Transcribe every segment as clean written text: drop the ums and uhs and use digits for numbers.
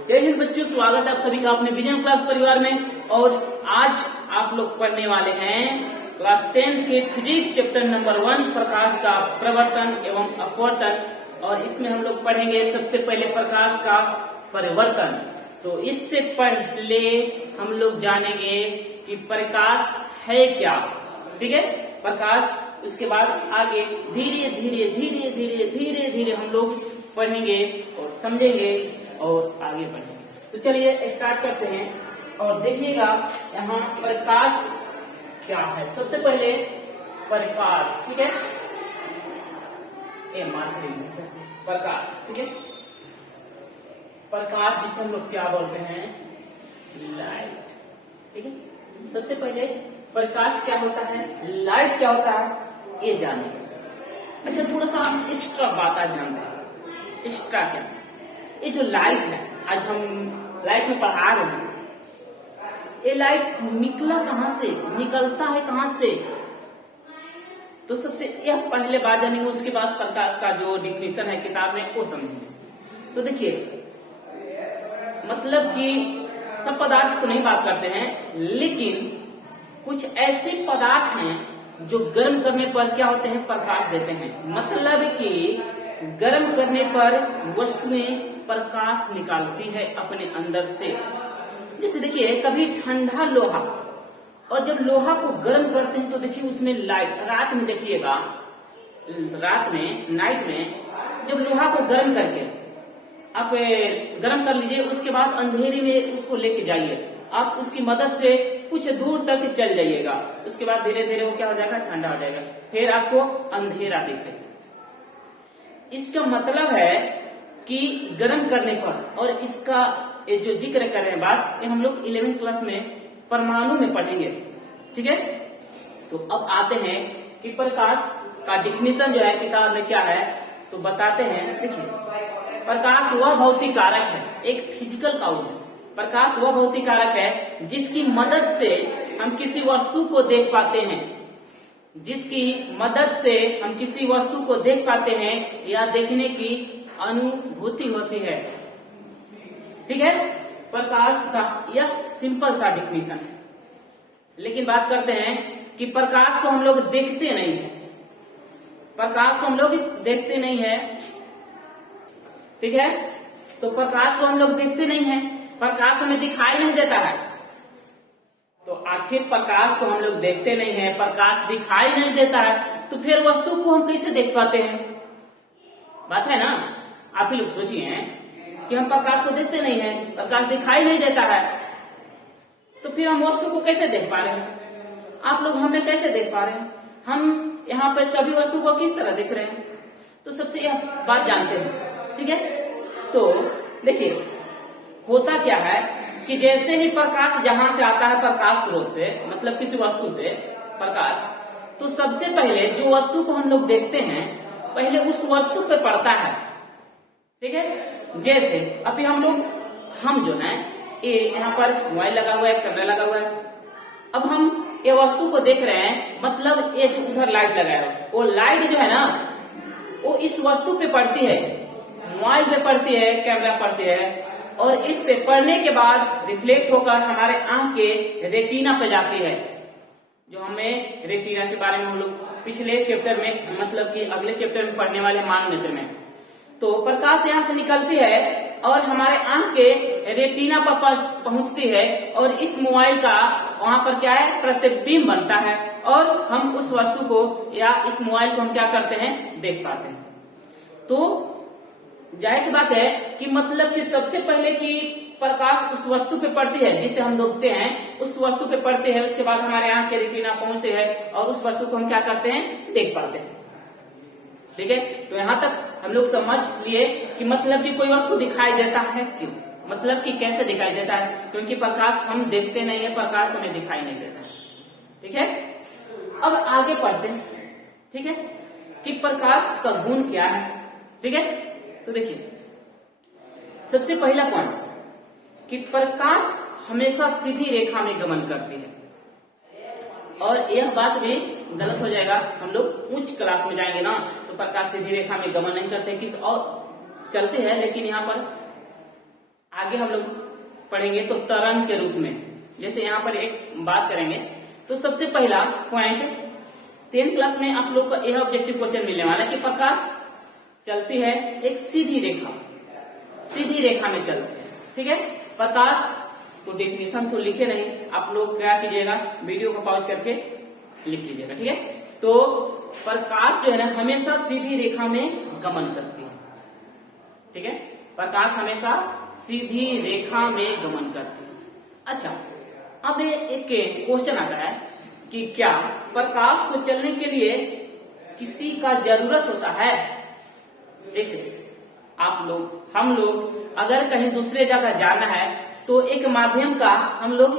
जय हिंद बच्चों, स्वागत है आप सभी का अपने विजन क्लास परिवार में। और आज आप लोग पढ़ने वाले हैं क्लास 10 के फिजिक्स चैप्टर नंबर 1 प्रकाश का प्रवर्तन एवं अपवर्तन। और इसमें हम लोग पढ़ेंगे सबसे पहले प्रकाश का परिवर्तन। तो इससे पहले हम लोग जानेंगे कि प्रकाश है क्या। ठीक है, प्रकाश। उसके बाद आगे धीरे धीरे धीरे धीरे धीरे धीरे हम लोग पढ़ेंगे और समझेंगे और आगे बढ़ेंगे। तो चलिए स्टार्ट करते हैं और देखिएगा यहाँ प्रकाश क्या है। सबसे पहले प्रकाश, ठीक है, प्रकाश, ठीक है। प्रकाश जिसे हम लोग क्या बोलते हैं, लाइट, ठीक है। सबसे पहले प्रकाश क्या होता है, लाइट क्या होता है, ये जाने। अच्छा, थोड़ा सा एक्स्ट्रा बात आज जानते हैं। एक्स्ट्रा क्या, ये जो लाइट है, आज हम लाइट में पढ़ा रहे हैं, ये लाइट निकला कहां से, निकलता है कहां से। तो सबसे यह पहले बात जानेंगे, उसके बाद प्रकाश का जो डिफिनेशन है किताब में वो समझेंगे। तो देखिए, मतलब कि सब पदार्थ तो नहीं बात करते हैं, लेकिन कुछ ऐसे पदार्थ हैं जो गर्म करने पर क्या होते हैं, प्रकाश देते हैं। मतलब कि गर्म करने पर वस्तुएं प्रकाश निकालती है अपने अंदर से। जैसे देखिए, कभी ठंडा लोहा, और जब लोहा को गर्म करते हैं तो देखिए उसमें लाइट, रात में देखिएगा, रात में नाइट में जब लोहा को गर्म करके आप गर्म कर लीजिए, उसके बाद अंधेरे में उसको लेके जाइए, आप उसकी मदद से कुछ दूर तक चल जाइएगा, उसके बाद धीरे धीरे वो क्या हो जाएगा, ठंडा हो जाएगा, फिर आपको अंधेरा दिखेगा। इसका मतलब है कि गर्म करने पर, और इसका ये जो जिक्र कर रहे हैं बात, ये हम लोग 11वीं क्लास में परमाणु में पढ़ेंगे। ठीक है, तो अब आते हैं कि प्रकाश का डिफिनेशन जो है किताब में क्या है, तो बताते हैं। देखिए, प्रकाश वह भौतिक कारक है, एक फिजिकल काउज है। प्रकाश वह भौतिक कारक है जिसकी मदद से हम किसी वस्तु को देख पाते हैं, जिसकी मदद से हम किसी वस्तु को देख पाते हैं या देखने की अनुभूति होती है। ठीक है, प्रकाश का यह सिंपल सा डिफिनेशन है। लेकिन बात करते हैं कि प्रकाश को हम लोग देखते नहीं है, प्रकाश को हम लोग देखते नहीं है। ठीक है, तो प्रकाश को हम लोग देखते नहीं है, प्रकाश हमें दिखाई नहीं देता है। तो आखिर प्रकाश को हम लोग देखते नहीं है, प्रकाश दिखाई नहीं देता है, तो फिर वस्तु को हम कैसे देख पाते हैं? बात है ना, आप ही लोग सोचिए कि हम प्रकाश को देखते नहीं है, प्रकाश दिखाई नहीं देता है, तो फिर हम वस्तु को कैसे देख पा रहे हैं? आप लोग हमें कैसे देख पा रहे हैं? हम यहाँ पे सभी वस्तु को किस तरह देख रहे हैं? तो सबसे यह बात जानते हैं। ठीक है, तो देखिए होता क्या है कि जैसे ही प्रकाश जहां से आता है, प्रकाश स्रोत से, मतलब किसी वस्तु से प्रकाश, तो सबसे पहले जो वस्तु को हम लोग देखते हैं, पहले उस वस्तु पे पड़ता है। ठीक है, जैसे अभी हम जो है, ये यहाँ पर मोबाइल लगा हुआ है, कैमरा लगा हुआ है, अब हम ये वस्तु को देख रहे हैं, मतलब ये जो उधर लाइट लगाया है, वो लाइट जो है ना, वो इस वस्तु पे पड़ती है, मोबाइल पे पड़ती है, कैमरा पड़ती है, और इस पे पड़ने के बाद रिफ्लेक्ट होकर हमारे आंख के रेटिना पे जाती है। जो हमें रेटिना के बारे में हम लोग पिछले चैप्टर में, मतलब कि अगले चैप्टर में पढ़ने वाले मानव नेत्र में, तो प्रकाश यहाँ से निकलती है और हमारे आंख के रेटिना पर पहुंचती है, और इस मोबाइल का वहां पर क्या है, प्रतिबिंब बनता है, और हम उस वस्तु को या इस मोबाइल को हम क्या करते हैं, देख पाते हैं। तो जाहिर सी बात है कि मतलब कि सबसे पहले कि प्रकाश उस वस्तु पे पड़ती है जिसे हम देखते हैं, उस वस्तु पे पड़ती है, उसके बाद हमारे आंख के रेटिना पहुंचते हैं और उस वस्तु को हम क्या करते हैं, देख पाते हैं। ठीक है, तो यहाँ तक हम लोग समझ लिए कि मतलब कि कोई वस्तु दिखाई देता है क्यों, मतलब कि कैसे दिखाई देता है, क्योंकि प्रकाश हम देखते नहीं है, प्रकाश हमें दिखाई नहीं देता है। ठीक है, अब आगे पढ़ते हैं। ठीक है, कि प्रकाश का गुण क्या है। ठीक है, तो देखिए सबसे पहला पॉइंट कि प्रकाश हमेशा सीधी रेखा में गमन करती है, और यह बात भी गलत हो जाएगा, हम लोग उच्च क्लास में जाएंगे ना, तो प्रकाश सीधी रेखा में गमन नहीं करते, किस और चलते हैं, लेकिन यहाँ पर आगे हम लोग पढ़ेंगे तो तरंग के रूप में। जैसे यहाँ पर एक बात करेंगे तो सबसे पहला पॉइंट 10th क्लास में आप लोग का यह ऑब्जेक्टिव क्वेश्चन मिलने वाला है कि प्रकाश चलती है एक सीधी रेखा में चलती है। ठीक है, प्रकाश तो डेफिनेशन तो लिखे नहीं, आप लोग क्या कीजिएगा वीडियो को पॉज करके लिख लीजिएगा। ठीक है, तो प्रकाश जो है ना हमेशा सीधी रेखा में गमन करती है। ठीक है, प्रकाश हमेशा सीधी रेखा में गमन करती है। अच्छा, अब एक क्वेश्चन आता है कि क्या प्रकाश को चलने के लिए किसी का जरूरत होता है? जैसे आप लोग हम लोग अगर कहीं दूसरे जगह जाना है तो एक माध्यम का हम लोग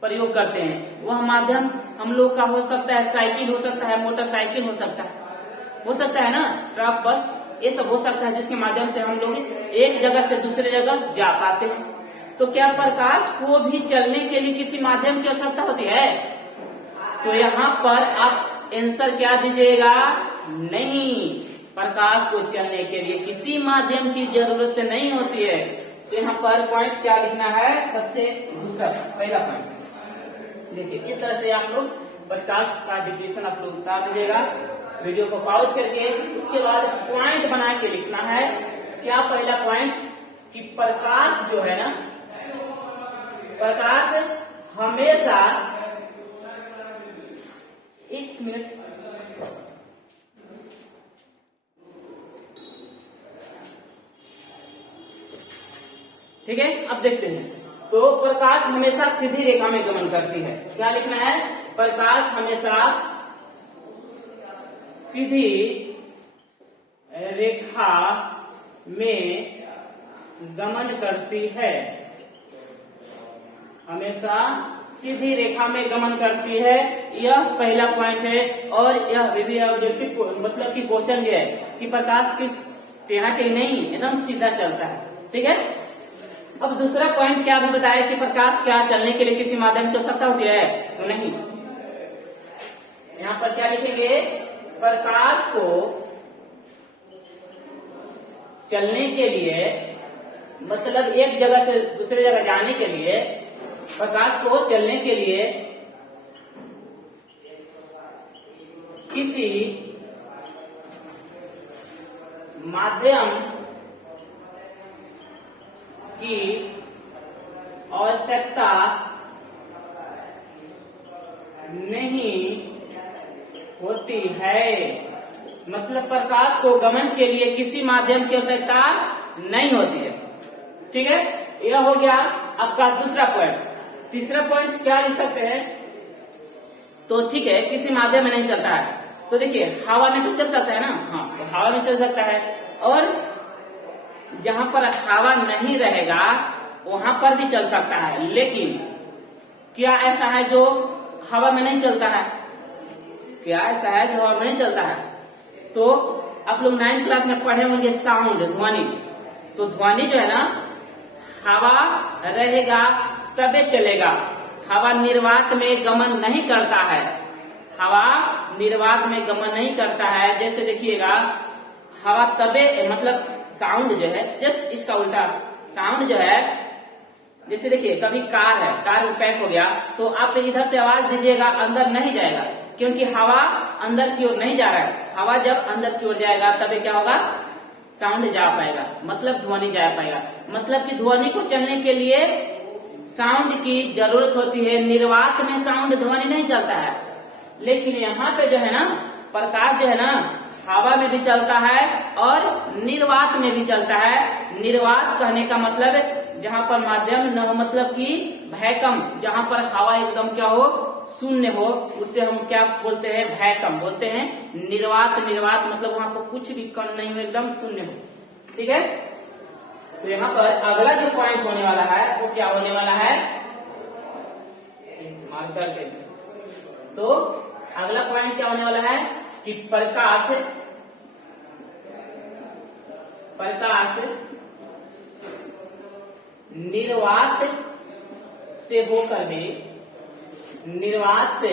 प्रयोग करते हैं। वह माध्यम हम लोग का हो सकता है साइकिल, हो सकता है मोटरसाइकिल, हो सकता है ना ट्रक, बस, ये सब हो सकता है जिसके माध्यम से हम लोग एक जगह से दूसरे जगह जा पाते हैं। तो क्या प्रकाश को भी चलने के लिए किसी माध्यम की आवश्यकता होती है? तो यहाँ पर आप आंसर क्या दीजिएगा? नहीं, प्रकाश को चलने के लिए किसी माध्यम की जरूरत नहीं होती है। तो यहाँ पर पॉइंट क्या लिखना है? सबसे दूसरा पहला पॉइंट देखिए, इस तरह से आप लोग प्रकाश का डिफिनेशन आप लोग बता दीजिएगा वीडियो को पॉज करके। उसके बाद पॉइंट बना के लिखना है। क्या पहला पॉइंट कि प्रकाश जो है ना, प्रकाश हमेशा, एक मिनट, ठीक है, अब देखते हैं। तो प्रकाश हमेशा सीधी रेखा में गमन करती है। क्या लिखना है? प्रकाश हमेशा सीधी रेखा में गमन करती है। हमेशा सीधी रेखा में गमन करती है, यह पहला पॉइंट है। और यह भी ऑब्जेक्टिव मतलब कि क्वेश्चन ये है कि प्रकाश किस टेढ़ा टेढ़ी नहीं, एकदम सीधा चलता है। ठीक है, अब दूसरा पॉइंट क्या भी बताया कि प्रकाश क्या चलने के लिए किसी माध्यम की आवश्यकता होती है? तो नहीं। यहाँ पर क्या लिखेंगे? प्रकाश को चलने के लिए, मतलब एक जगह से दूसरे जगह जाने के लिए, प्रकाश को चलने के लिए किसी माध्यम की आवश्यकता नहीं होती है। मतलब प्रकाश को गमन के लिए किसी माध्यम की आवश्यकता नहीं होती है। ठीक है, यह हो गया आपका दूसरा पॉइंट। तीसरा पॉइंट क्या लिख सकते हैं? तो ठीक है, किसी माध्यम में नहीं चलता है, तो देखिए हवा में तो चल सकता है ना। हाँ, तो हवा में चल सकता है, और जहां पर हवा नहीं रहेगा वहां पर भी चल सकता है। लेकिन क्या ऐसा है जो हवा में नहीं चलता है? क्या ऐसा है जो हवा में नहीं चलता है? तो आप लोग 9th क्लास में पढ़े होंगे साउंड, ध्वनि। तो ध्वनि जो है ना, हवा रहेगा तबे चलेगा। हवा निर्वात में गमन नहीं करता है। हवा निर्वात में गमन नहीं करता है। जैसे देखिएगा, हवा तबे, मतलब साउंड जो है, जस्ट इसका उल्टा साउंड जो है, जैसे देखिए कभी कार है, कार में पैक हो गया तो आप इधर से आवाज दीजिएगा, अंदर नहीं जाएगा, क्योंकि हवा अंदर की ओर नहीं जा रहा है। हवा जब अंदर की ओर जाएगा तभी क्या होगा? साउंड जा पाएगा, मतलब ध्वनि जा पाएगा। मतलब कि ध्वनि को चलने के लिए साउंड की जरूरत होती है। निर्वात में साउंड, ध्वनि नहीं चलता है। लेकिन यहाँ पे जो है ना, प्रकाश जो है ना, हवा में भी चलता है और निर्वात में भी चलता है। निर्वात कहने का मतलब जहां पर माध्यम न हो, मतलब कि वैक्यूम, जहां पर हवा एकदम क्या हो, शून्य हो, उससे हम क्या बोलते हैं? वैक्यूम बोलते हैं। निर्वात मतलब वहां पर कुछ भी कण नहीं हो, एकदम शून्य हो। ठीक है, तो यहाँ पर अगला जो पॉइंट होने वाला है वो क्या होने वाला है? इस मार्कर पे। तो अगला पॉइंट क्या होने वाला है कि प्रकाश निर्वात से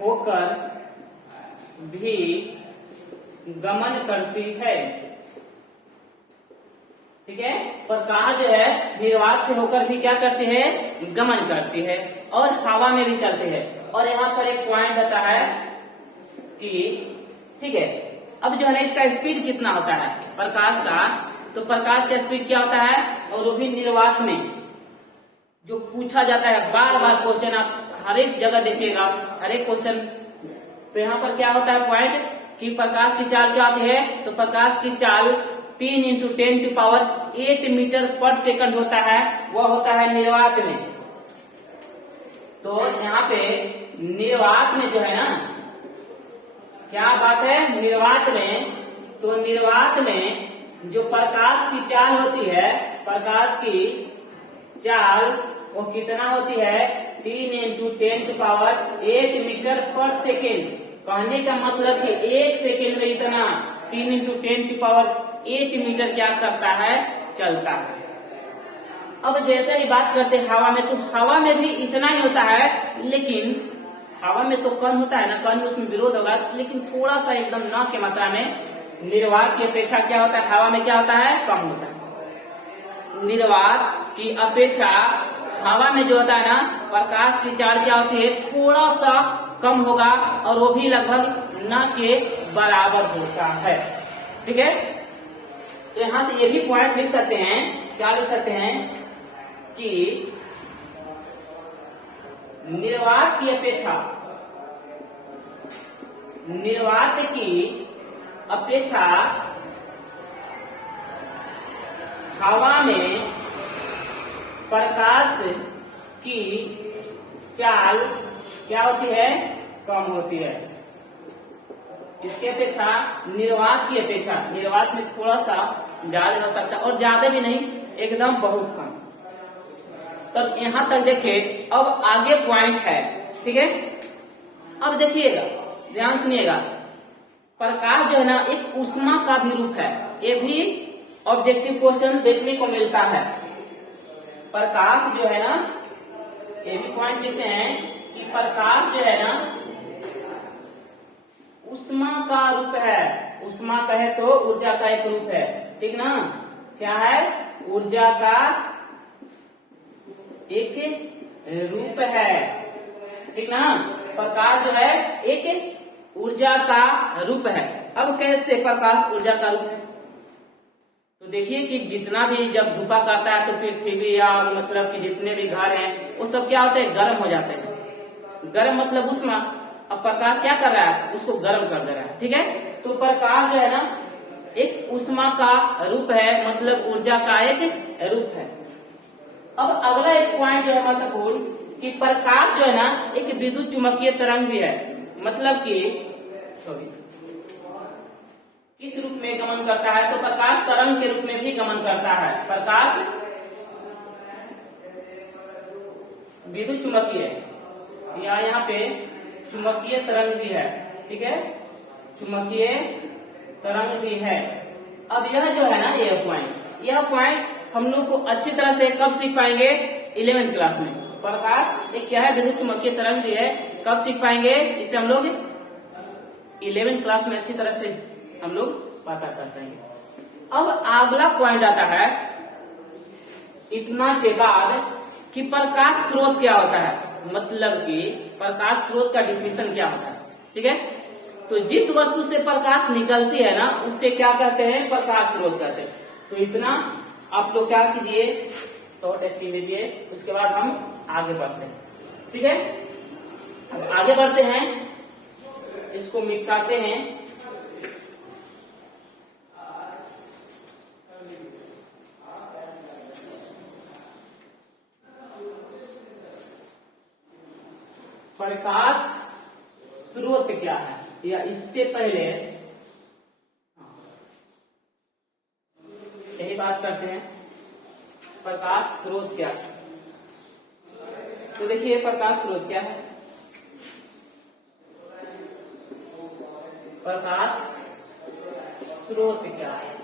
होकर भी गमन करती है। ठीक है। प्रकाश जो है निर्वात से होकर भी क्या करती है, गमन करती है और हवा में भी चलती है। और यहाँ पर एक पॉइंट आता है कि ठीक है, अब जो है ना इसका स्पीड कितना होता है प्रकाश का, तो प्रकाश का स्पीड क्या होता है, और वो भी निर्वात में जो पूछा जाता है बार बार क्वेश्चन, आप हर एक जगह देखिएगा हर एक क्वेश्चन। तो यहाँ पर क्या होता है पॉइंट कि प्रकाश की चाल क्या होती है, तो प्रकाश की चाल 3 × 10⁸ मीटर पर सेकंड होता है, वह होता है निर्वात में। तो यहाँ पे निर्वात में जो है ना, क्या बात है, निर्वात में, तो निर्वात में जो प्रकाश की चाल होती है, प्रकाश की चाल वो कितना होती है, 3 × 10⁸ मीटर पर सेकेंड। कहने का मतलब कि एक सेकेंड में इतना 3 × 10⁸ मीटर क्या करता है, चलता है। अब जैसे ही बात करते हैं हवा में, तो हवा में भी इतना ही होता है, लेकिन हवा में तो कण होता है ना, कण में उसमें विरोध होगा, लेकिन थोड़ा सा एकदम न के मात्रा में निर्वात की अपेक्षा क्या होता है, हवा में क्या होता है, कम होता है। निर्वात की अपेक्षा हवा में जो होता है ना, प्रकाश की चाल क्या होती है, थोड़ा सा कम होगा, और वो भी लगभग न के बराबर होता है। ठीक है, तो यहां से ये भी पॉइंट लिख सकते हैं, क्या लिख सकते हैं कि निर्वात की अपेक्षा हवा में प्रकाश की चाल क्या होती है, कम होती है। इसके अपेक्षा निर्वात की अपेक्षा, निर्वात में थोड़ा सा ज्यादा हो सकता है, और ज्यादा भी नहीं, एकदम बहुत कम। तब यहां तक देखिए, अब आगे पॉइंट है। ठीक है, अब देखिएगा, ध्यान सुनिएगा, प्रकाश जो है ना एक ऊष्मा का भी रूप है, ये भी ऑब्जेक्टिव क्वेश्चन देखने को मिलता है। प्रकाश जो है ना, ये भी पॉइंट लिखते हैं कि प्रकाश जो है ना ऊष्मा का रूप है। ऊष्मा कहे तो ऊर्जा का एक रूप है, ठीक ना, क्या है, ऊर्जा का एक रूप है, ठीक ना। प्रकाश जो है एक ऊर्जा का रूप है। अब कैसे प्रकाश ऊर्जा का रूप है, तो देखिए कि जितना भी जब धूपा करता है तो पृथ्वी या मतलब कि जितने भी घर हैं वो सब क्या होते हैं, गर्म हो जाते हैं। गर्म मतलब ऊष्मा, अब प्रकाश क्या कर रहा है, उसको गर्म कर दे रहा है। ठीक है, तो प्रकाश जो है ना एक ऊष्मा का रूप है, मतलब ऊर्जा का एक रूप है। अब अगला एक पॉइंट जो है महत्वपूर्ण, कि प्रकाश जो है ना एक विद्युत चुंबकीय तरंग भी है, मतलब कि किस रूप में गमन करता है, तो प्रकाश तरंग के रूप में भी गमन करता है। प्रकाश विद्युत चुंबकीय, या यहाँ पे चुंबकीय तरंग भी है। ठीक है, चुंबकीय तरंग भी है। अब यह जो है ना यह पॉइंट हम लोग को अच्छी तरह से कब सीख पाएंगे, 11वीं क्लास में। प्रकाश एक क्या है, विद्युत चुंबकीय तरंग भी है, कब सीख पाएंगे इसे हम लोग 11वीं क्लास में अच्छी तरह से हम लोग पता कर पाएंगे। अब अगला पॉइंट आता है इतना के बाद कि प्रकाश स्रोत क्या होता है, मतलब कि प्रकाश स्रोत का डिफिनेशन क्या होता है। ठीक है, तो जिस वस्तु से प्रकाश निकलती है ना उससे क्या कहते हैं, प्रकाश स्रोत कहते हैं। तो इतना आप लोग क्या कीजिए, शॉर्ट एस्टीम लीजिए, उसके बाद हम आगे बढ़ते हैं। ठीक है, अब आगे बढ़ते हैं, इसको मिटाते हैं। प्रकाश स्रोत क्या है, या इससे पहले यही बात करते हैं, प्रकाश स्रोत क्या है। तो देखिए प्रकाश स्रोत क्या है, प्रकाश स्रोत क्या है।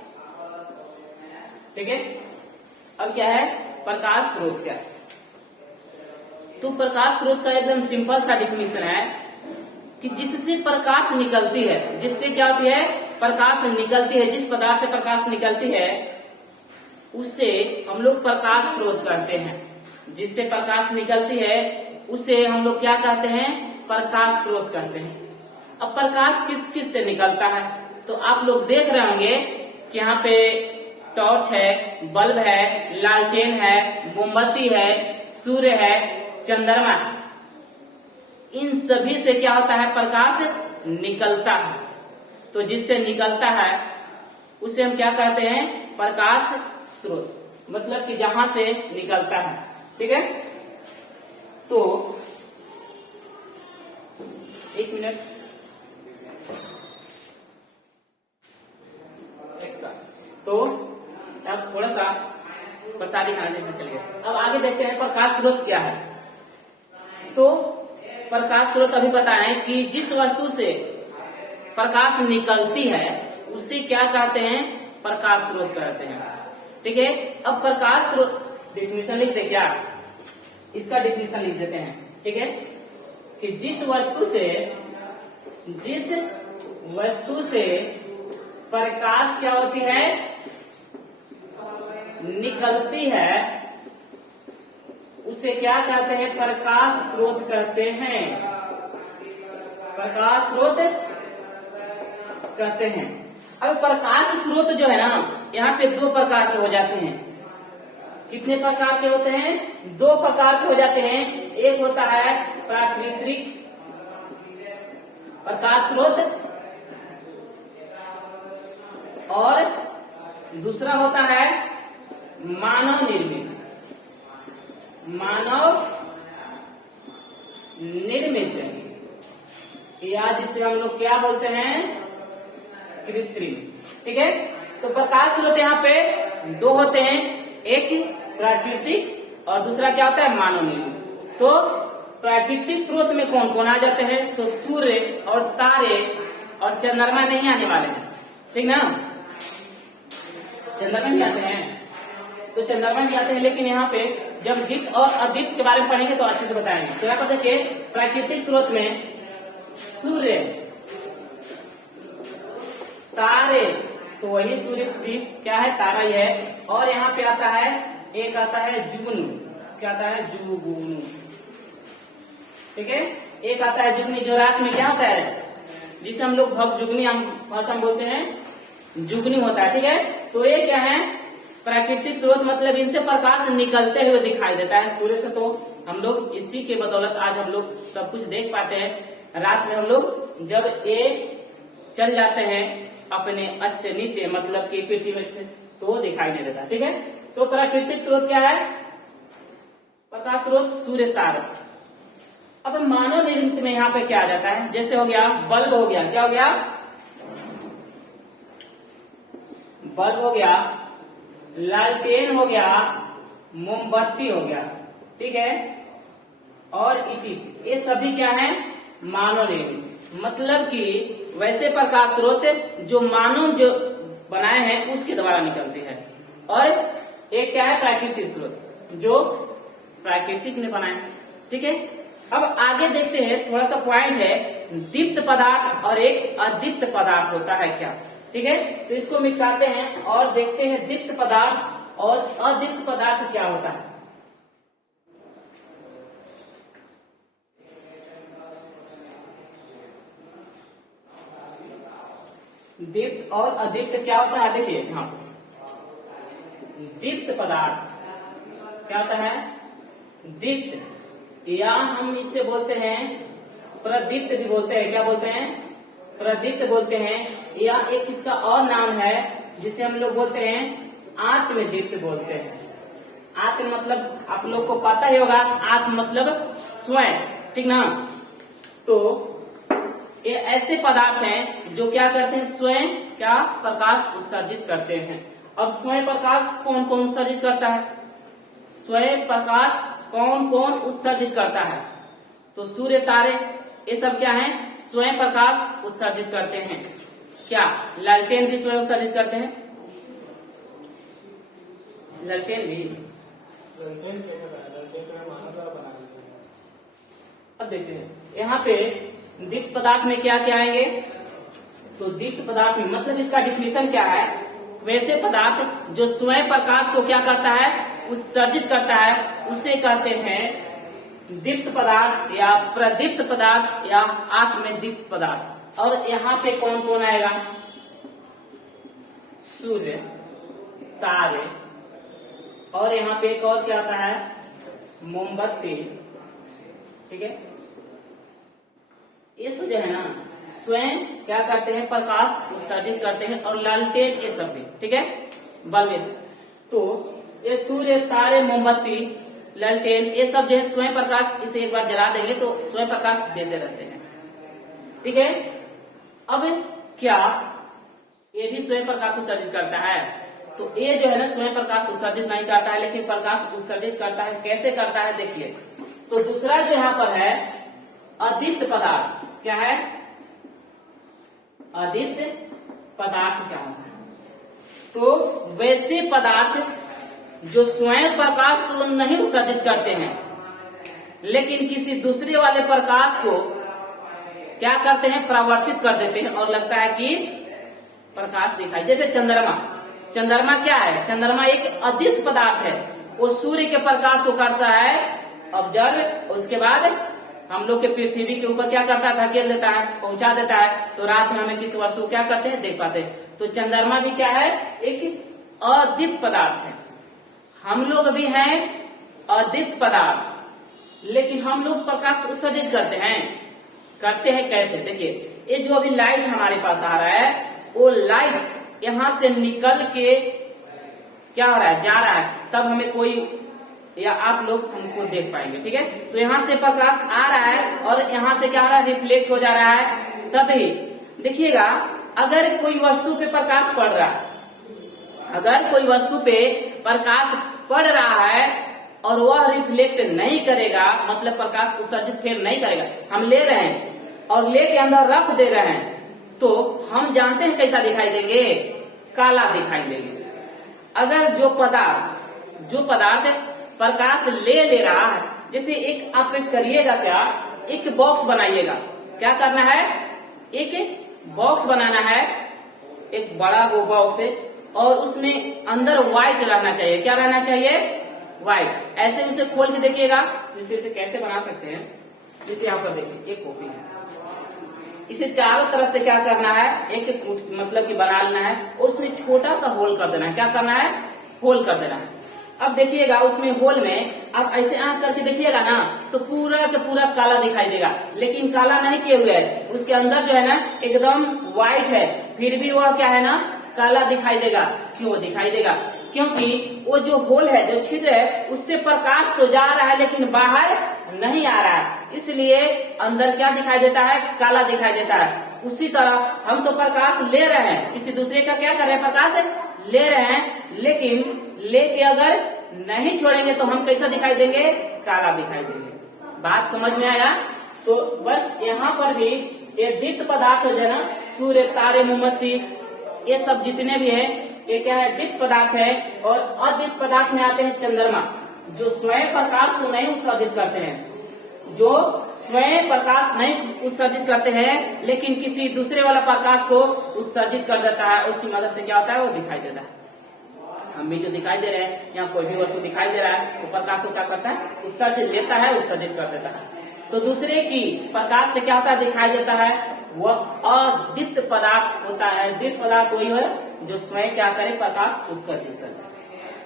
ठीक है, अब क्या है, प्रकाश स्रोत क्या है। तो प्रकाश स्रोत का एकदम सिंपल सा डिफिनेशन है कि जिससे प्रकाश निकलती है, जिससे क्या होती है, प्रकाश निकलती है, जिस पदार्थ से प्रकाश निकलती है उसे हम लोग प्रकाश स्रोत कहते हैं। जिससे प्रकाश निकलती है उसे हम लोग क्या कहते हैं, प्रकाश स्रोत कहते हैं। अब प्रकाश किस किस से निकलता है, तो आप लोग देख रहे होंगे कि यहाँ पे टॉर्च है, बल्ब है, लालटेन है, मोमबत्ती है, सूर्य है, चंद्रमा है। इन सभी से क्या होता है, प्रकाश निकलता है। तो जिससे निकलता है उसे हम क्या कहते हैं, प्रकाश स्रोत, मतलब कि जहां से निकलता है। ठीक है, तो एक मिनट, तो अब थोड़ा सा प्रसादी खाने से चलिए। अब आगे देखते हैं प्रकाश स्रोत क्या है। तो प्रकाश स्रोत अभी बताएं कि जिस वस्तु से प्रकाश निकलती है उसे क्या कहते हैं, प्रकाश स्रोत कहते हैं। ठीक है, अब प्रकाश स्रोत डिफिनेशन लिख दे क्या, इसका डिफिनेशन लिख देते हैं। ठीक है, कि जिस वस्तु से प्रकाश क्या होती है, निकलती है, उसे क्या कहते हैं, प्रकाश स्रोत कहते हैं। प्रकाश स्रोत कहते हैं। अब प्रकाश स्रोत जो है ना, यहाँ पे दो प्रकार के हो जाते हैं। कितने प्रकार के होते हैं, दो प्रकार के हो जाते हैं। एक होता है प्राकृतिक प्रकाश स्रोत और दूसरा होता है मानव निर्मित या जिसे हम लोग क्या बोलते हैं, कृत्रिम। ठीक है, तो प्रकाश स्रोत यहाँ पे दो होते हैं, एक प्राकृतिक और दूसरा क्या होता है, मानव निर्मित। तो प्राकृतिक स्रोत में कौन कौन आ जाते हैं, तो सूर्य और तारे और चंद्रमा नहीं आने वाले हैं। ठीक ना, चंद्रमा भी आते हैं, तो चंद्रमा भी आते हैं, लेकिन यहाँ पे जब दीप्त और अदीप्त के बारे में पढ़ेंगे तो अच्छे से बताएंगे। तो यहाँ पर देखिए प्राकृतिक स्रोत में सूर्य, तारे, तो वही सूर्य भी क्या है, तारा ही है। और यहाँ पे आता है, एक आता है जुगनू, क्या आता है, जुगनू। ठीक है, एक आता है जुगनी, जो रात में क्या होता है, जिसे हम लोग जुगनी भाषा में बोलते हैं, जुगनी होता है। ठीक है, तो ये क्या है, प्राकृतिक स्रोत, मतलब इनसे प्रकाश निकलते हुए दिखाई देता है सूर्य से। तो हम लोग इसी के बदौलत आज हम लोग सब कुछ देख पाते हैं। रात में हम लोग जब ये चल जाते हैं अपने अक्ष से नीचे, मतलब कि पृथ्वी से, तो दिखाई नहीं देता। ठीक है, तो प्राकृतिक स्रोत क्या है, प्रकाश स्रोत सूर्य, तारा। अब मानव निर्मित में यहाँ पे क्या आ जाता है, जैसे हो गया बल्ब, हो गया क्या हो गया, बल्ब हो गया, लालटेन हो गया, मोमबत्ती हो गया। ठीक है, और इटिस, ये सभी क्या है, मानव निर्मित। मतलब कि वैसे प्रकाश स्रोत जो मानव जो बनाए हैं उसके द्वारा निकलते हैं, और एक क्या है, प्राकृतिक स्रोत जो प्राकृतिक ने बनाए। ठीक है, अब आगे देखते हैं, थोड़ा सा पॉइंट है, दीप्त पदार्थ और एक अदीप्त पदार्थ होता है क्या। ठीक है, तो इसको मिटाते हैं और देखते हैं दीप्त पदार्थ और अदीप्त पदार्थ क्या होता है। दीप्त और अदीप्त क्या होता है, देखिए, हाँ, दीप्त पदार्थ क्या होता है, दीप्त, या हम इससे बोलते हैं प्रदीप्त भी बोलते हैं। क्या बोलते हैं, प्रदीप्त बोलते हैं, या एक इसका और नाम है जिसे हम लोग बोलते हैं आत्मदीप्त बोलते हैं। आत्म मतलब आप लोग को पता ही होगा, आत्म मतलब स्वयं। ठीक ना, तो ये ऐसे पदार्थ हैं जो क्या करते हैं, स्वयं क्या प्रकाश उत्सर्जित करते हैं। अब स्वयं प्रकाश कौन कौन उत्सर्जित करता है, स्वयं प्रकाश कौन कौन उत्सर्जित करता है, तो सूर्य, तारे, ये सब क्या है, स्वयं प्रकाश उत्सर्जित करते हैं। क्या लालटेन भी स्वयं उत्सर्जित करते हैं, लालटेन भी। अब देखते हैं यहाँ पे दीप्त पदार्थ में क्या क्या आएंगे, तो दीप्त पदार्थ में मतलब इसका डिफिनेशन क्या है, वैसे पदार्थ जो स्वयं प्रकाश को क्या करता है, उत्सर्जित करता है, उसे कहते हैं दीप्त पदार्थ या प्रदीप्त पदार्थ या आत्मदीप्त पदार्थ। और यहाँ पे कौन कौन आएगा, सूर्य, तारे, और यहाँ पे एक और क्या आता है, मोमबत्ती। ठीक है, ये सब जो है ना स्वयं क्या करते हैं, प्रकाश उत्सर्जित करते हैं, और लालटेन ये सब भी। ठीक है, बल्ब से। तो ये सूर्य, तारे, मोमबत्ती, लालटेन ये सब जो है स्वयं प्रकाश, इसे एक बार जला देंगे तो स्वयं प्रकाश देते रहते हैं। ठीक है, अब क्या ये भी स्वयं प्रकाश उत्सर्जित करता है? तो ये जो है ना स्वयं प्रकाश उत्सर्जित नहीं करता है, लेकिन प्रकाश उत्सर्जित करता है। कैसे करता है देखिए। तो दूसरा जो यहाँ पर है अदीप्त पदार्थ, क्या है, अदीप्त पदार्थ क्या होता है? तो वैसे पदार्थ जो स्वयं प्रकाश तो नहीं उत्सर्जित करते हैं, लेकिन किसी दूसरे वाले प्रकाश को क्या करते हैं, परावर्तित कर देते हैं, और लगता है कि प्रकाश दिखाई। जैसे चंद्रमा। चंद्रमा क्या है, चंद्रमा एक अदीप्त पदार्थ है। वो सूर्य के प्रकाश को करता है ऑब्जर्व, उसके बाद हम लोग के पृथ्वी के ऊपर क्या करता है, धकेल देता है, पहुंचा देता है। तो रात में हमें किसी वस्तु क्या करते हैं, देख पाते हैं। तो चंद्रमा भी क्या है, एक अदीप्त पदार्थ है। हम लोग भी हैं अदीप्त पदार्थ, लेकिन हम लोग प्रकाश उत्सर्जित करते हैं कैसे? देखिए, ये जो अभी लाइट हमारे पास आ रहा है, वो लाइट यहाँ से निकल के क्या हो रहा है, जा रहा है, तब हमें कोई या आप लोग हमको देख पाएंगे। ठीक है, तो यहाँ से प्रकाश आ रहा है और यहाँ से क्या हो रहा है, रिफ्लेक्ट हो जा रहा है। तभी देखिएगा, अगर कोई वस्तु पे प्रकाश पड़ रहा है, अगर कोई वस्तु पे प्रकाश पड़ रहा है और वह रिफ्लेक्ट नहीं करेगा, मतलब प्रकाश उत्सर्जित फिर नहीं करेगा, हम ले रहे हैं और लेके अंदर रख दे रहे हैं, तो हम जानते हैं कैसा दिखाई देंगे, काला दिखाई देंगे। अगर जो पदार्थ प्रकाश ले रहा है, जैसे एक आप करिएगा क्या, एक बॉक्स बनाइएगा। क्या करना है, एक बॉक्स बनाना है, एक बड़ा वो बॉक्स है, और उसमें अंदर व्हाइट रहना चाहिए। क्या रहना चाहिए, व्हाइट। ऐसे उसे खोल के देखिएगा, जैसे इसे कैसे बना सकते हैं। जैसे यहाँ पर देखिए, एक कॉपी है, इसे चारों तरफ से क्या करना है, एक मतलब कि बना लेना है, और उसमें छोटा सा होल कर देना है। क्या करना है, होल कर देना है। अब देखिएगा, उसमें होल में आप ऐसे आंख करके देखिएगा ना, तो पूरा का पूरा काला दिखाई देगा, लेकिन काला नहीं किए हुए है, उसके अंदर जो है ना एकदम व्हाइट है, फिर भी वह क्या है ना, काला दिखाई देगा। क्यों दिखाई देगा, क्योंकि वो जो होल है, जो छिद्र है, उससे प्रकाश तो जा रहा है लेकिन बाहर नहीं आ रहा है, इसलिए अंदर क्या दिखाई देता है, काला दिखाई देता है। उसी तरह हम तो प्रकाश ले रहे हैं, किसी दूसरे का क्या कर रहे हैं, प्रकाश ले रहे हैं, लेकिन लेके अगर नहीं छोड़ेंगे तो हम कैसा दिखाई देंगे, काला दिखाई देंगे। बात समझ में आया? तो बस यहाँ पर भी ये दीप्त पदार्थ जो है ना, सूर्य, तारे, मोमबत्ती, ये सब जितने भी है, ये क्या है, दीप्त पदार्थ है। और अदीप्त पदार्थ में आते हैं चंद्रमा, जो स्वयं प्रकाश को नहीं उत्सर्जित करते हैं, जो स्वयं प्रकाश नहीं उत्सर्जित करते हैं, लेकिन किसी दूसरे वाला प्रकाश को उत्सर्जित कर देता है। उसकी मदद से क्या होता है, वो दिखाई देता है। हम भी जो दिखाई दे रहे हैं, यहाँ कोई भी वस्तु दिखाई दे रहा है, वो प्रकाश को क्या करता है, उत्सर्जित लेता है, उत्सर्जित कर देता है। तो दूसरे की प्रकाश से क्या होता है, दिखाई देता है, वह अदीप्त पदार्थ होता है। दीप्त पदार्थ वही है जो स्वयं क्या करे, प्रकाश उत्सर्जित करता है।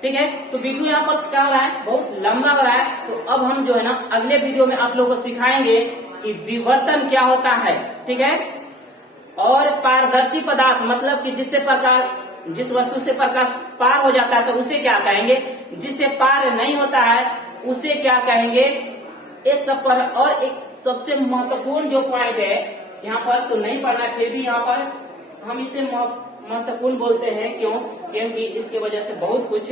ठीक है, तो वीडियो यहाँ पर क्या हो रहा है, बहुत लंबा हो रहा है। तो अब हम जो है ना अगले वीडियो में आप लोगों को सिखाएंगे कि विवर्तन क्या होता है। ठीक है, और पारदर्शी पदार्थ, मतलब कि जिससे प्रकाश, जिस वस्तु से प्रकाश पार हो जाता है तो उसे क्या कहेंगे, जिससे पार नहीं होता है उसे क्या कहेंगे। इस सब पर और एक सबसे महत्वपूर्ण जो पॉइंट है, यहाँ पर तो नहीं पढ़ना, फिर भी यहाँ पर हम इसे महत्वपूर्ण बोलते हैं। क्यों, क्योंकि इसके वजह से बहुत कुछ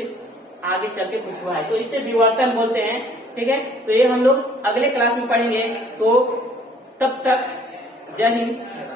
आगे चल के कुछ हुआ है, तो इसे विवर्तन बोलते हैं। ठीक है, तो ये हम लोग अगले क्लास में पढ़ेंगे। तो तब तक जय हिंद।